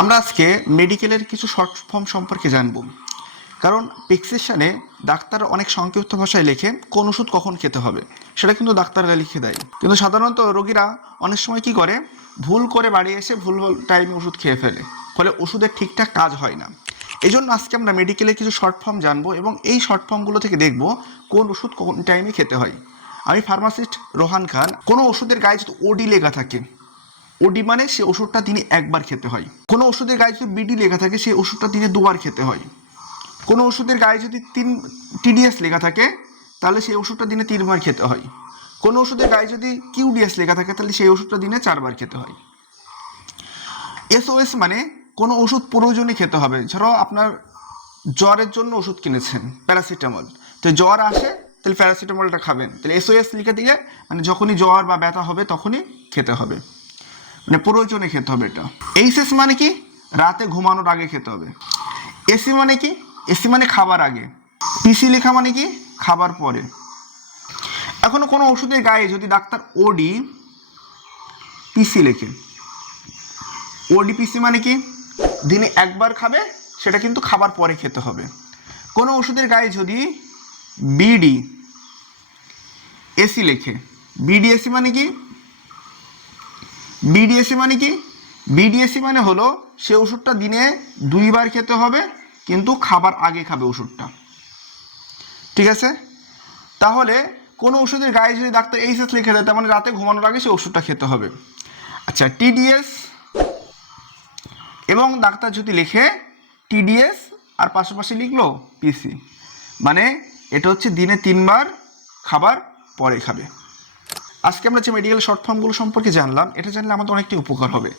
আমরা আজকে মেডিকেলের কিছু শর্ট ফর্ম সম্পর্কে জানব। কারণ প্রেসক্রিপশনে ডাক্তার অনেক সংক্ষিপ্ত ভাষায় লেখে কোন ওষুধ কখন খেতে হবে, সেটা কিন্তু ডাক্তাররা লিখে দেয়। কিন্তু সাধারণত রোগীরা অনেক সময় কি করে, ভুল করে বাড়ি এসে ভুল ভুল টাইমে ওষুধ খেয়ে ফেলে, ফলে ওষুধের ঠিকঠাক কাজ হয় না। এই জন্য আজকে আমরা মেডিকেলের কিছু শর্ট ফর্ম জানবো এবং এই শর্ট ফর্মগুলো থেকে দেখব কোন ওষুধ কোন টাইমে খেতে হয়। আমি ফার্মাসিস্ট রোহান খান। কোনো ওষুধের গায়ে যদি ওডি লেখা থাকে, ওডি মানে সে ওষুধটা দিনে একবার খেতে হয়। কোনো ওষুধের গায়ে যদি বিডি লেখা থাকে, সেই ওষুধটা দিনে দুবার খেতে হয়। কোনো ওষুধের গায়ে যদি টিডিএস লেখা থাকে, তাহলে সেই ওষুধটা দিনে 3বার খেতে হয়। কোনো ওষুধের গায়ে যদি কিউডিএস লেখা থাকে, তাহলে সেই ওষুধটা দিনে 4বার খেতে হয়। এসওএস মানে কোনো ওষুধ প্রয়োজনে খেতে হবে। ধরো আপনার জ্বরের জন্য ওষুধ কিনেছেন প্যারাসিটামল, তো জ্বর আসে, তাহলে প্যারাসিটামলটা খাবেন, তাহলে এসওএস লিখে দিলে মানে যখনই জ্বর বা ব্যথা হবে তখনই খেতে হবে, মানে প্রয়োজনে খেতে হবে। এটা এইচএস মানে কি, রাতে ঘুমানোর আগে খেতে হবে। এসি মানে কি, এসি মানে খাবার আগে। পিসি লেখা মানে কি, খাবার পরে। এখনো কোনো ওষুধের গায়ে যদি ডাক্তার ওডি পিসি লেখে, ওডি পিসি মানে কি, দিনে একবার খাবে, সেটা কিন্তু খাবার পরে খেতে হবে। কোনো ওষুধের গায়ে যদি বিডি এসি লেখে, বিডিএসি মানে কি, বিডিএসি মানে কি, বিডিএসি মানে হলো সে ওষুধটা দিনে 2বার খেতে হবে, কিন্তু খাবার আগে খাবে ওষুধটা। ঠিক আছে? তাহলে কোনো ওষুধের গায়ে যদি ডাক্তার এইচএস লিখে দেয়, তার মানে রাতে ঘুমানোর আগে সে ওষুধটা খেতে হবে। আচ্ছা, টিডিএস এবং ডাক্তার যদি লিখে টিডিএস আর পাশাপাশি লিখলো পিসি, মানে এটা হচ্ছে দিনে 3বার খাবার পরে খাবে। আজকে আমরা যে মেডিকেল শর্ট ফর্মগুলো সম্পর্কে জানলাম, এটা জানলে আমাদের অনেকটাই উপকার হবে।